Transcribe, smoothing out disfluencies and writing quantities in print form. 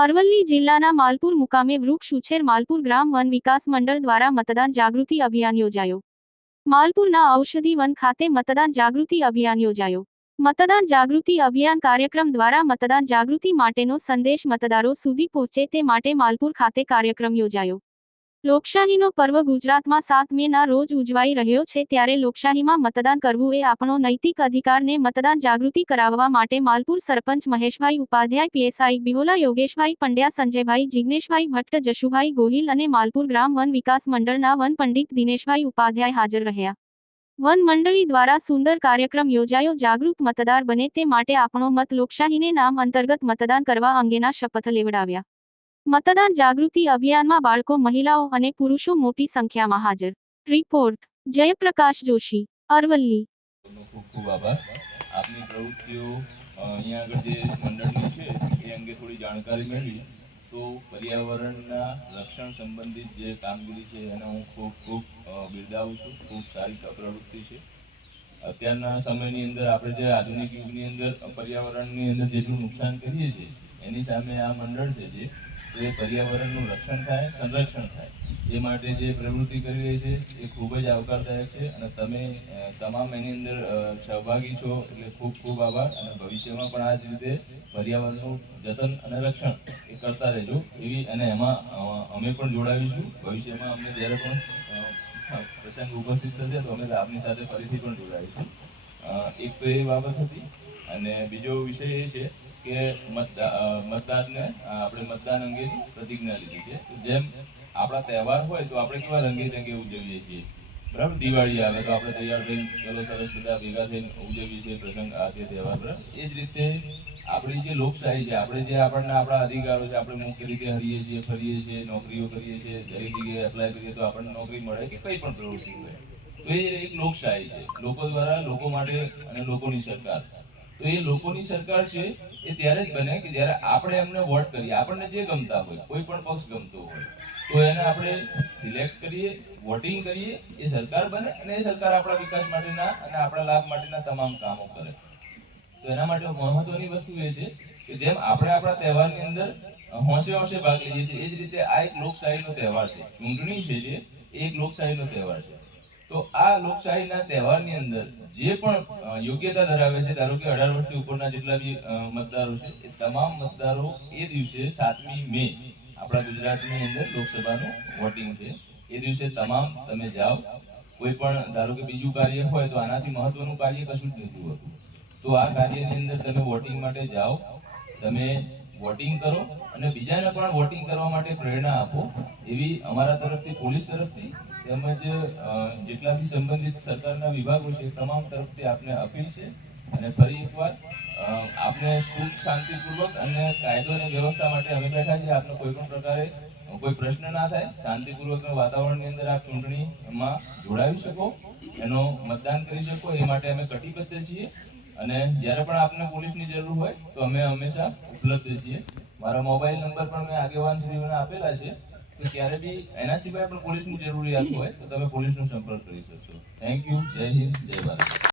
અરવલ્લી જિલ્લાના માલપુર મુકામે વૃક્ષ ઉછેર માલપુર ગ્રામ વન વિકાસ મંડળ દ્વારા મતદાન જાગૃતિ અભિયાન યોજાયો। માલપુરના ઔષધિ વન ખાતે મતદાન જાગૃતિ અભિયાન યોજાયો। મતદાન જાગૃતિ અભિયાન કાર્યક્રમ દ્વારા મતદાન જાગૃતિ માટેનો સંદેશ મતદારો સુધી પહોંચે તે માટે માલપુર ખાતે કાર્યક્રમ યોજાયો। લોકશાહીનો પર્વ ગુજરાતમાં 7 મેના રોજ ઉજવાઈ રહ્યો છે, ત્યારે લોકશાહીમાં મતદાન કરવું એ આપણો નૈતિક અધિકારને મતદાન જાગૃતિ કરાવવા માટે માલપુર સરપંચ મહેશભાઈ ઉપાધ્યાય, પીએસઆઈ બિહોલા યોગેશભાઈ પંડ્યા, સંજયભાઈ જિગ્નેશભાઈ ભટ્ટ, જશુભાઈ ગોહિલ અને માલપુર ગ્રામ વન વિકાસ મંડળના વન પંડિત દિનેશભાઈ ઉપાધ્યાય હાજર રહ્યા। વન મંડળી દ્વારા સુંદર કાર્યક્રમ યોજાયો। જાગૃત મતદાર બને તે માટે આપણો મત લોકશાહીને નામ અંતર્ગત મતદાન કરવા અંગેના શપથ લેવડાવ્યા। મતદાન જાગૃતિ અભિયાનમાં બાળકો, મહિલાઓ અને પુરુષો મોટી સંખ્યામાં હાજર। રિપોર્ટ જયપ્રકાશ જોશી, અરવલ્લી। ખૂબ ખૂબ આભાર। આપની પ્રવૃત્તિઓ અહીંયા આગળ જે મંડળની છે એ અંગે થોડી જાણકારી મેળવી તો પર્યાવરણના રક્ષણ સંબંધિત જે કામગીરી છે એને હું ખૂબ ખૂબ બિરદાવું છું। ખૂબ સારી પ્રવૃત્તિ છે। અત્યારના સમયની અંદર આપણે જે આધુનિક યુગની અંદર પર્યાવરણની અંદર જેટલું નુકસાન કરીએ છીએ એની સામે આ મંડળ છે જે એ પર્યાવરણનું રક્ષણ થાય, સંરક્ષણ થાય એ માટે જે પ્રવૃત્તિ કરી રહી છે એ ખૂબ જ આવકારદાયક છે અને તમે તમામ એની અંદર સહભાગી છો એટલે ખૂબ ખૂબ આભાર। અને ભવિષ્યમાં પણ આ જ રીતે પર્યાવરણનું જતન અને રક્ષણ એ કરતા રહેજો એવી, અને એમાં અમે પણ જોડાવીશું। ભવિષ્યમાં અમને જ્યારે પણ પ્રસંગ ઉપસ્થિત થશે તો અમે આપની સાથે ફરીથી પણ જોડાવીશું। એક તો એ બાબત હતી, અને બીજો વિષય એ છે કે મતદાનને આપણે મતદાન અંગેની પ્રતિજ્ઞા લીધી છે। તો જેમ આપણા તહેવાર હોય તો આપણે કેવા રંગે ચંગે ઉજવીએ છીએ, બરાબર? દિવાળી આવે તો આપણે તૈયાર થઈને ચલો સરસ બધા ભેગા થઈને ઉજવીએ છીએ પ્રસંગ, આ તે તહેવાર, બરાબર? એ જ રીતે આપણી જે લોકશાહી છે, આપણે જે આપણા અધિકારો છે, આપણે મુખ્ય રીતે હરીએ છીએ, ફરીએ છીએ, નોકરીઓ કરીએ છીએ, દરેક જગ્યાએ એપ્લાય કરીએ તો આપણને નોકરી મળે કે કંઈ પણ પ્રવૃત્તિ હોય તો એ એક લોકશાહી છે। લોકો દ્વારા, લોકો માટે અને લોકોની સરકાર। તો એ લોકોની સરકાર છે એ ત્યારે જ બને કે જ્યારે આપણે એમને વોટ કરીએ। આપણને જે ગમતા હોય, કોઈ પણ પક્ષ ગમતો હોય તો એને આપણે સિલેક્ટ કરીએ, વોટિંગ કરીએ, એ સરકાર બને અને એ સરકાર આપણા વિકાસ માટેના અને આપણા લાભ માટેના તમામ કામો કરે। તો એના માટે મહત્વની વસ્તુ એ છે કે જેમ આપણે આપણા તહેવારની અંદર હોંશે હોંશે ભાગ લઈએ છીએ, એ જ રીતે આ એક લોકશાહીનો તહેવાર છે। ચૂંટણી છે જે એક લોકશાહીનો તહેવાર છે। તો આ લોકશાહીના તહેવારની અંદર જે પણ યોગ્યતા ધરાવે છે, ધારો કે 18 વર્ષથી ઉપરના જેટલા બી મતદારો છે, એ તમામ મતદારો એ દિવસે 7મી મે આપણા ગુજરાતની અંદર લોકસભાનું વોટિંગ છે, એ દિવસે તમામ તમે જાઓ। કોઈ પણ ધારો કે બીજું કાર્ય હોય તો આનાથી મહત્વનું કાર્ય કશું જ નથી હોતું। તો આ કાર્યની અંદર તમે વોટિંગ માટે જાઓ, તમે વોટિંગ કરો અને બીજાને પણ વોટિંગ કરવા માટે પ્રેરણા આપો એવી અમારા તરફથી, પોલીસ તરફથી તેમજ જેટલા બી સંબંધિત સરકારના વિભાગો છે તમામ તરફથી આપને અપીલ છે। અને ફરી એકવાર આપને સુખ, શાંતિપૂર્વક અને કાયદો અને વ્યવસ્થા માટે અમે બેઠા છીએ। આપને કોઈ પણ પ્રકારે કોઈ પ્રશ્ન ના થાય, શાંતિપૂર્વકના વાતાવરણની અંદર આપ ચૂંટણીમાં જોડાવી શકો, એનો મતદાન કરી શકો એ માટે અમે કટિબદ્ધ છીએ। અને જ્યારે પણ આપને પોલીસની જરૂર હોય તો અમે હંમેશા ઉપલબ્ધ છીએ। મારા મોબાઈલ નંબર પણ મેં આગેવાન શ્રીઓને આપેલા છે, તો ક્યારે બી એના સિવાય પણ પોલીસની જરૂરિયાત હોય તો તમે પોલીસનો સંપર્ક કરી શકશો। Thank you. જય હિન્દ, જય ભારત।